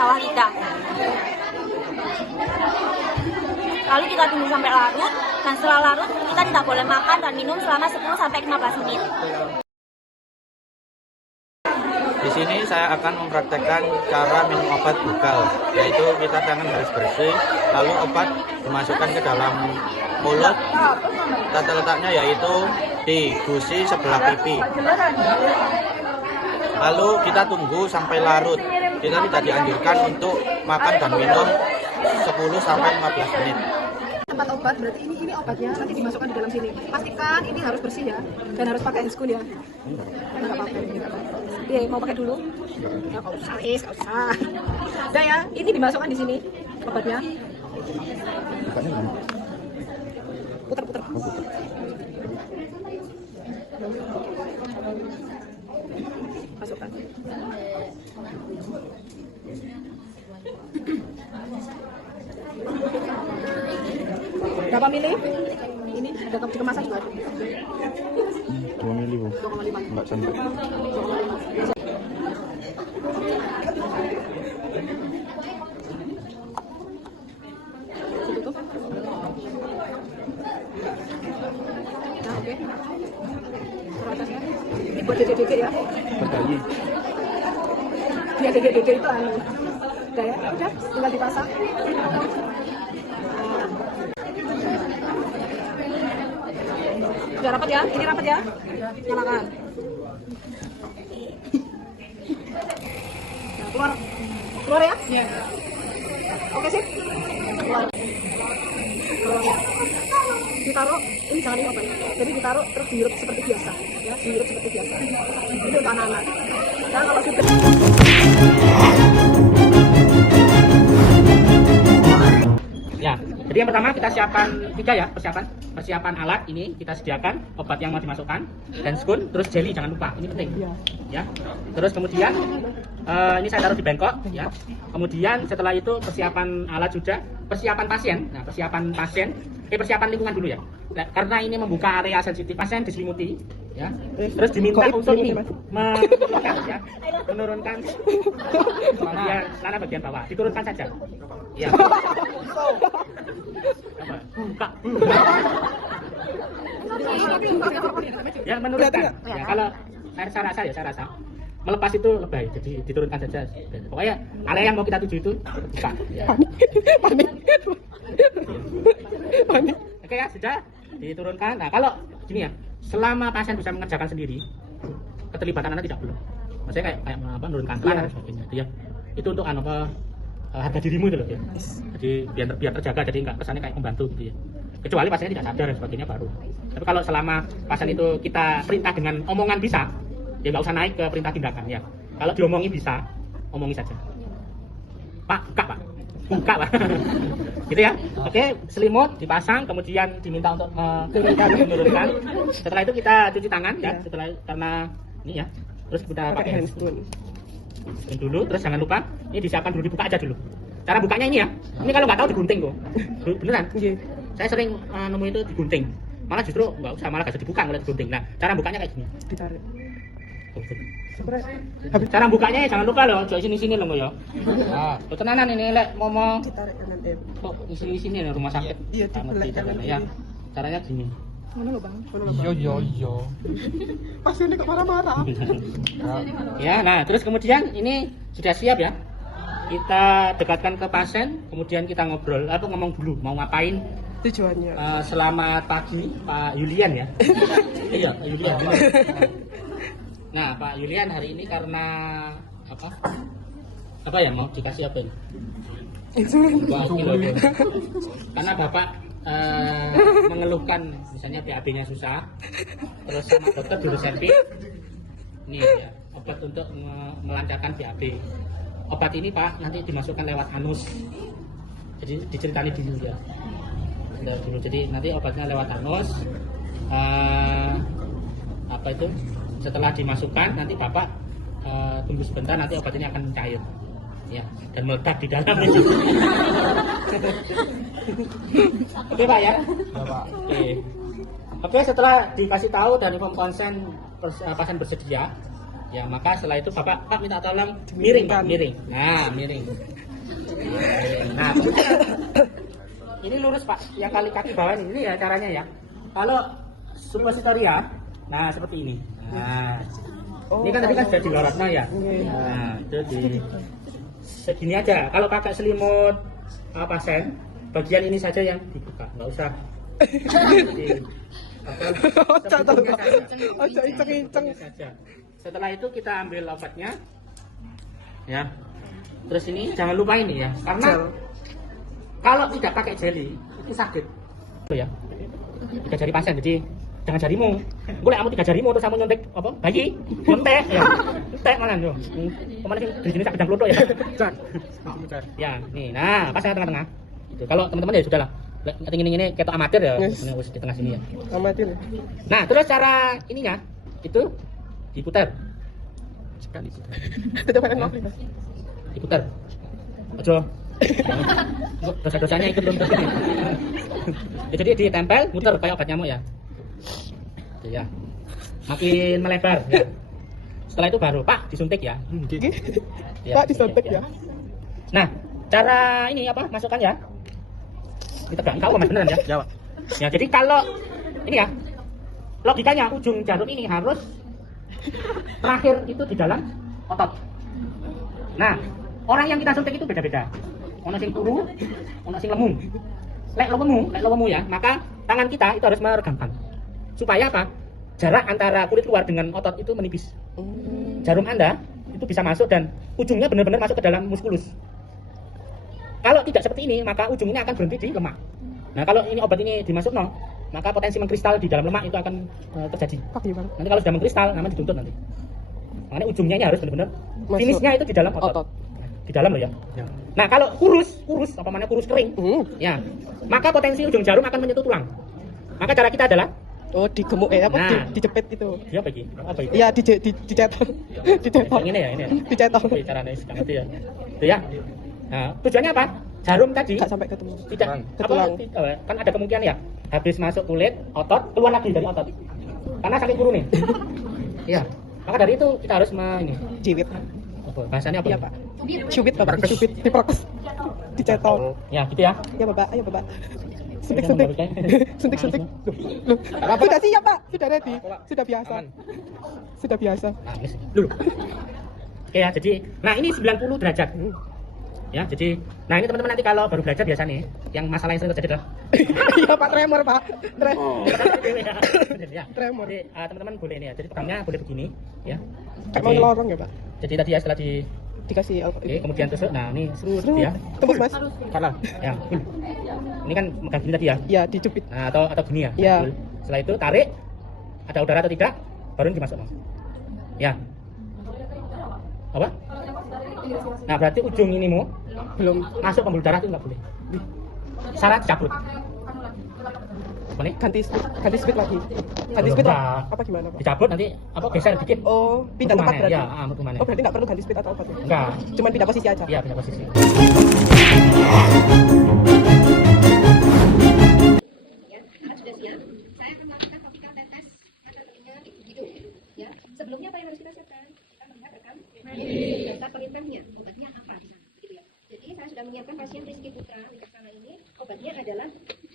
sawah kita. Lalu kita tunggu sampai larut, dan setelah larut kita tidak boleh makan dan minum selama 10-15 menit. Di sini saya akan mempraktekkan cara minum obat bugal, yaitu kita tangan harus bersih, lalu obat dimasukkan ke dalam mulut. Tata letaknya yaitu di gusi sebelah pipi. Lalu kita tunggu sampai larut. Kita tidak dianjurkan untuk makan dan minum 10-15 menit. Tempat obat berarti ini obatnya nanti dimasukkan di dalam sini. Pastikan ini harus bersih ya, dan harus pakai handscoon ya. Enggak apa-apa. Oke, mau pakai dulu? Ya nggak usah, nggak usah. Udah ya, ini dimasukkan di sini obatnya. Putar-putar. Masukkan. Berapa mili? Ini ada di kemasan juga. 2 mili bu, 2,5. nggak sampai. 2,5. Tutup. Nah, oke. Taruh atasnya. Ini buat dedek-dedek ya. Bayi. Dia dedek-dedek itu anu. Udah ya, udah tinggal dipasang. Udah rapat ya, ini rapat ya. Nyalakan. Nah, keluar ya? Iya. Oke sip. Keluar. Ditaruh, ini jangan diopeng. Jadi ditaruh terus dihirup seperti biasa, ya, dihirup seperti biasa. Ini untuk anak-anak. Dan kalau sudah ya, jadi yang pertama kita siapkan 3 ya, persiapan alat ini kita sediakan, obat yang mau dimasukkan, dan spoon, terus jelly jangan lupa, ini penting ya. Terus kemudian ini saya taruh di bengkok ya. Kemudian setelah itu persiapan alat sudah, persiapan pasien. Nah, persiapan lingkungan dulu ya. Nah, karena ini membuka area sensitif, pasien diselimuti ya. Terus diminta untuk ini menurunkan ya. Menurunkan celana bagian bawah, diturunkan saja. Ya. Buka. Ya menurunkan. Ya, kalau saya rasa melepas itu lebay, jadi diturunkan saja. Pokoknya area yang mau kita tuju itu buka. Ya. Panik. Oke ya, sudah diturunkan. Nah, kalau gini ya, selama pasien bisa mengerjakan sendiri, keterlibatan anak tidak perlu. Maksudnya kayak menurunkan kelan dan sebagainya. Ya, itu untuk harga dirimu itu loh ya. Jadi biar terjaga, jadi nggak kesannya kayak membantu gitu ya. Kecuali pasiennya tidak sadar dan sebagainya baru. Tapi kalau selama pasien itu kita perintah dengan omongan bisa, ya nggak usah naik ke perintah tindakan ya. Kalau diomongi bisa, omongi saja. Pak, buka pak. Gitu ya. Oke, selimut dipasang, kemudian diminta untuk menurunkan. Setelah itu kita cuci tangan ya. Karena ini ya. Terus kita pakai handscoon dulu, terus jangan lupa ini disiapkan dulu, dibuka aja dulu. Cara bukanya ini ya, ini kalau nggak tahu digunting kok, beneran. Saya sering nemu itu digunting, malah justru nggak usah, malah gak usah dibuka, malah digunting. Nah, cara bukanya kayak gini. Ditarik. Cara bukanya ya jangan lupa loh, coba sini loh ya. Nah, tenanan ini lek mau ditarik nanti. Kok sini nih rumah sakit. Iya, ya. Caranya gini. Mana lo bang? Iya. Pasiennya kok marah-marah. Ya, nah terus kemudian ini sudah siap ya. Kita dekatkan ke pasien, kemudian kita ngomong dulu mau ngapain. Tujuannya. Selamat pagi Pak Yulian ya. Iya, Pak Yulian. Nah, Pak Yulian hari ini karena apa ya, mau dikasih apa ini? Karena Bapak mengeluhkan misalnya BAB-nya susah, terus sama dokter diresepin ini ya, obat untuk melancarkan BAB. Obat ini Pak nanti dimasukkan lewat anus, jadi diceritani dulu ya. Jadi nanti obatnya lewat anus, setelah dimasukkan nanti Bapak tunggu sebentar, nanti obat ini akan cair ya, dan meledak di dalam itu. Oke Pak ya. Oke, setelah dikasih tahu dan inform konsen pasien bersedia, Ya, maka setelah itu Pak minta tolong miring, Pak, miring. Nah, miring. Nah, ini lurus Pak, yang kaki bawah ini ya caranya ya. Kalau suppositoria, nah seperti ini. Nah, ini kan tadi kan sudah dilorotno ya. Nah, itu di segini aja. Kalau pakai selimut pasien, bagian ini saja yang dibuka, nggak usah. Saja. Setelah itu kita ambil obatnya, ya. Terus ini jangan lupa ini ya, karena kalau tidak pakai jeli itu sakit. Itu ya. 3 jari pasien, jadi jangan jarimu. Gue kamu 3 jarimu terus kamu nyontek apa? Bayi, nyontek ya. Nyontek mana yo? Kemana sih di sini tak gedang peluru ya? Ya, nih. Nah, pas tengah-tengah. Itu kalau teman-teman ya sudahlah. Ini ketok amatir ya, di tengah sini ya. Amatir. Nah, terus cara ininya itu diputar. Sekali putar. Tidak pakai ngopi. Diputar. Ojo. Dosa-dosanya ikut belum. Jadi ditempel, muter kayak obat nyamuk ya. Itu ya. Makin melebar ya. Setelah itu baru Pak disuntik ya. Ya, Pak disuntik ya. Nah, cara ini apa? Masukkan ya. Kita gak tahu Mas beneran ya. Jawab. Ya, jadi kalau ini ya. Logikanya ujung jarum ini harus terakhir itu di dalam otot. Nah, orang yang kita suntik itu beda-beda. Ono sing turu, ono sing lemu. Lek lemu ya, maka tangan kita itu harus meregangkan. Supaya apa? Jarak antara kulit luar dengan otot itu menipis. Jarum Anda itu bisa masuk dan ujungnya benar-benar masuk ke dalam muskulus. Kalau tidak seperti ini, maka ujung ini akan berhenti di lemak. Nah, kalau ini obat ini dimasuk maka potensi mengkristal di dalam lemak itu akan terjadi. Nanti kalau sudah mengkristal, namanya dituntut nanti. Makanya ujungnya ini harus benar-benar finishnya itu di dalam otot. Di dalam loh ya. Nah, kalau kurus apa namanya kurus kering, ya, maka potensi ujung jarum akan menyentuh tulang. Maka cara kita adalah digemuk dijepit itu. Dia apa ini? Apa itu? Iya, dicetok. Dicetok. Ini ya, ini. Dicetok. Caranya ngerti ya. Itu ya. Nah, tujuannya apa? Jarum tadi Enggak sampai ketemu. tidak Ke tulang. kan ada kemungkinan ya habis masuk kulit otot keluar lagi dari otot karena sakit guru nih. Iya, maka dari itu kita harus ini Jiwit. apa bahasanya apa? Iya, Pak. Cubit, Bapak. Cubit, diperkes. Dicetok. Ya gitu ya. Ya, Bapak. Ayo, Bapak. Suntik. Suntik. Loh, sudah siap, Pak. Sudah ready. Sudah biasa. Sudah biasa. Nangis dulu. Oke ya, jadi nah ini 90 derajat. Ya, jadi nah ini teman-teman nanti kalau baru belajar biasa nih, yang masalah yang sering terjadi adalah Iya, Pak, tremor, Pak. ya. Tremor. Jadi teman-teman boleh ini ya. Jadi pegangnya boleh begini ya. Kayak mau nyelorong ya, Pak? Jadi tadi ya setelah Dikasih kemudian tusuk. Nah, ini serut ya. Tembus, Mas. Kalah. Ya. Ini kan megang gini tadi ya. Ya, dijepit. Nah, atau gini ya. Iya. Setelah itu tarik, ada udara atau tidak, baru dimasuk. Ya. Apa? Nah, berarti ujung ini Belum masuk pembuluh darah itu nggak boleh. Syarat cabut. Apa nih? ganti speed lagi. Ganti speed Enggak. apa gimana, Pak? Dicabut nanti apa geser dikit. Oh, pindah tempat berarti. Ya, mutu mana? Oh, berarti nggak perlu ganti speed atau apa ya? Enggak. Cuman pindah posisi aja. Iya, pindah posisi. Sudah siap. Saya akan melakukan topikal tetes agar telinga hidup. Ya, sebelumnya apa yang harus kita siapkan? Kita melihat rekam data perintahnya, obatnya apa di sana, begitu ya. Jadi saya sudah menyiapkan pasien Rizky Putra Wicaksana ini. Obatnya adalah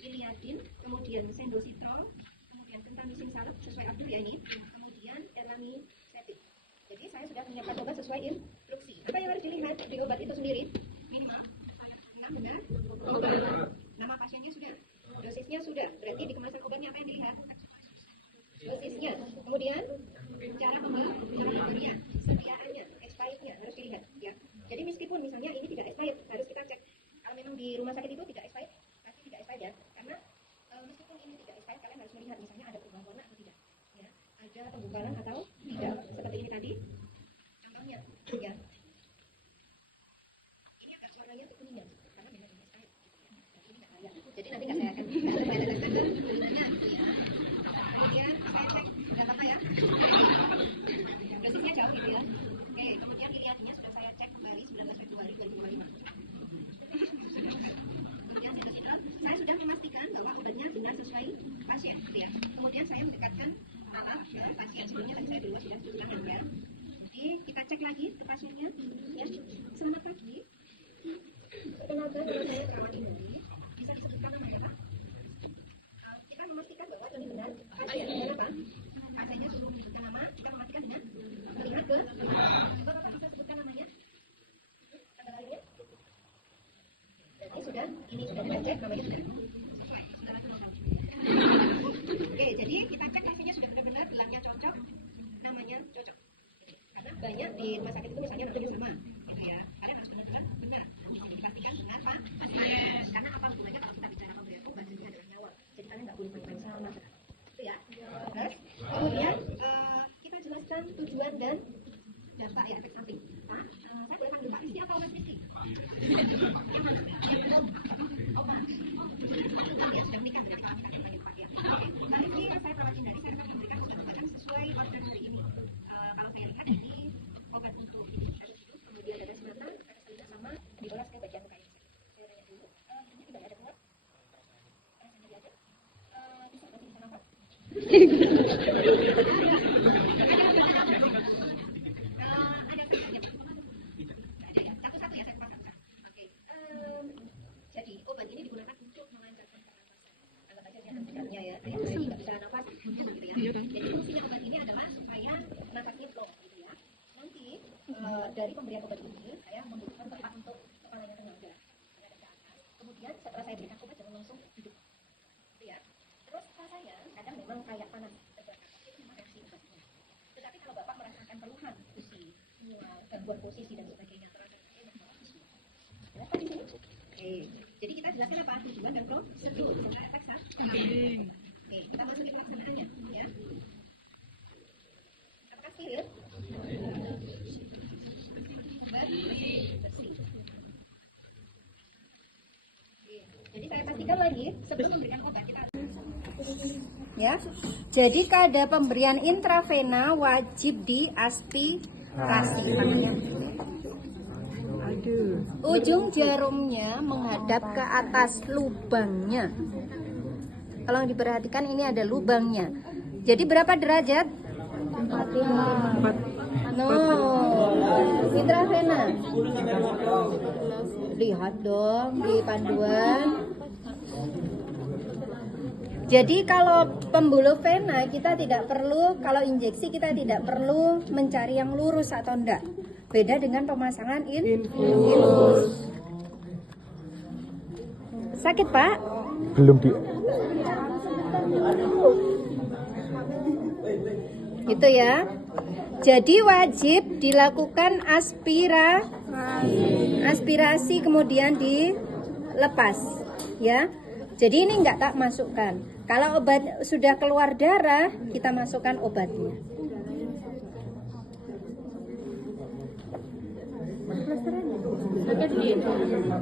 Iliadin, kemudian Sendositrol, kemudian Gentamicin Salep sesuai Abdul ya ini, kemudian Erlamisetin. Jadi saya sudah menyiapkan obat sesuai instruksi. Apa yang harus dilihat di obat itu sendiri? Minimal, benar, nama pasiennya sudah. Dosisnya sudah, berarti di kemasan obatnya apa yang dilihat? Dosisnya, kemudian cara pemberiannya, sediaannya, expirednya harus dilihat ya. Jadi meskipun misalnya ini tidak expired, harus kita cek. Kalau memang di rumah sakit itu tidak expired, pasti tidak expired ya. Karena meskipun ini tidak expired, kalian harus melihat misalnya ada perubahan warna atau tidak. Ya, ada pembukaran atau tidak. Seperti ini tadi, contohnya ya. Ini agak warnanya kekuningan, karena memang ini expired. Jadi nanti nggak saya akan misalnya ya. Kemudian saya cek nggak apa-apa ya. Dosisnya jauh gitu ya. Oke, kemudian Iliadinnya sudah saya cek dari 19 Februari 2025. Kemudian saya sudah memastikan bahwa obatnya benar sesuai pasien, gitu ya. Kemudian saya mendekatkan alat ke pasien sebelumnya tadi saya dulu sudah sebutkan nempel. Ini sudah kita cek namanya sudah sesuai, sudah normal. Oke, jadi kita cek hasilnya sudah benar-benar gelangnya cocok, namanya cocok. Karena banyak di rumah sakit itu misalnya namanya sama, gitu ya. Kalian harus benar-benar benar. Jadi dipastikan apa? Karena apa hubungannya kalau kita bicara pemberian obat ini adalah nyawa. Jadi kalian nggak boleh main-main sama. Itu ya. Terus kemudian kita jelaskan tujuan dan dampak ya, efek samping. Nah, saya boleh panggil Pak Rizky atau Mas Rizky? Ya, sudah menikah dengan Pak ya. Oke, Pak Rizky, saya perawat Indari, saya akan memberikan obat sesuai order hari ini. Kalau saya lihat ini obat untuk kemudian ada semata, ada telinga sama dibolas ke bagian muka ini. Saya tanya dulu, ini tidak ada keluar? Rasanya dia ada? Bisa berarti bisa nampak? Satu-satu ya, saya buka satu-satu. Oke. Jadi obat ini digunakan untuk melancarkan pernapasan. Anggap aja dia antikannya ya. Saya lagi nggak bisa nafas, gitu ya. Jadi fungsinya obat ini adalah supaya nafasnya flow, gitu ya. Nanti dari pemberian obat ini saya membutuhkan tempat untuk kepalanya tenaga, menghadap ke atas. Kemudian setelah saya berikan obat jangan langsung duduk, gitu ya. Terus rasanya kadang memang kayak panas terbakar, itu memang reaksi obatnya. Tetapi kalau bapak merasakan keluhan pusing, gangguan posisi dan sebagainya, terasa kenapa di sini? Oke, jadi kita jelaskan apa tujuan dan prosedur serta efek samping. Oke, kita masukin pelaksanaannya, ya. Apakah steril? Bersih. Oke, jadi saya pastikan lagi sebelum memberikan obat kita. Ya, jadi kada pemberian intravena wajib diaspirasi. Tangannya. Ujung jarumnya menghadap ke atas lubangnya. Tolong diperhatikan, ini ada lubangnya. Jadi berapa derajat? 4. No, intravena. Lihat dong di panduan. Jadi kalau pembuluh vena kita tidak perlu, kalau injeksi kita tidak perlu mencari yang lurus atau enggak. Beda dengan pemasangan infus. Sakit, Pak? Belum di. Itu ya. Jadi wajib dilakukan aspirasi kemudian dilepas, ya. Jadi ini enggak tak masukkan. Kalau obat sudah keluar darah, kita masukkan obatnya.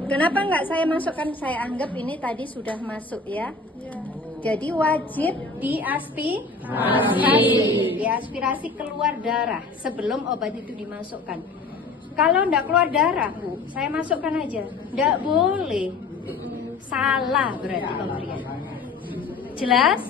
Kenapa enggak saya masukkan? Saya anggap ini tadi sudah masuk ya. Jadi wajib diaspirasi keluar darah sebelum obat itu dimasukkan. Kalau enggak keluar darah, Bu, saya masukkan aja. Enggak boleh. Salah berarti pemberian. Jelas?